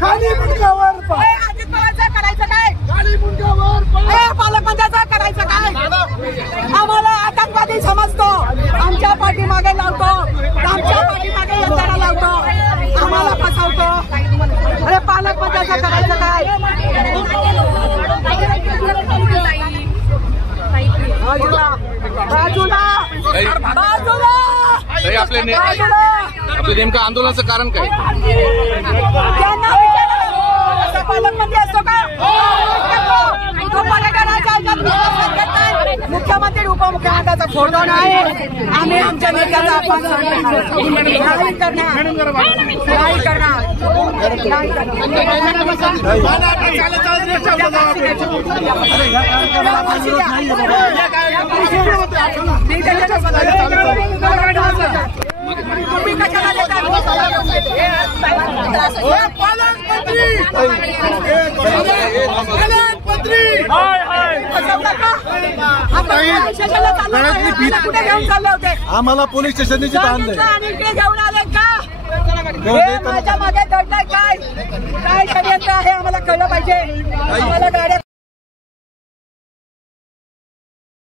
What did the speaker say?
खाली मुंडकावर अजित पवारचं करायचं काय? खाली मुंडकावर पालकमंत्र्याचं करायचं काय? आम्हाला आतंकवादी समजतो, आमच्या पाठीमागे लावतो, आमच्या पाठीमागे यंत्रणा लावतो, आम्हाला फसवतो. अरे पालकमंत्र्याचं करायचं काय? बाजूला बाजूला आपले नेमकं आंदोलनाचं कारण काय? त्यांना विचारा, पालकमंत्री असतो का? तो मुख्यमंत्री उपमुख्यमंत्र्याचा फोटो नाही. आम्ही आमच्या नेत्याचा अपमान नाही करणार, नाही करणार. तुम्ही कशाला देता? कुठे घेऊन चालले होते? आम्हाला पोलीस स्टेशनची ताण आणि इकडे घेऊन आले का? माझ्या मागे दडलंय काय? काय षडयंत्र आहे आम्हाला कळलं पाहिजे. आम्हाला गाड्या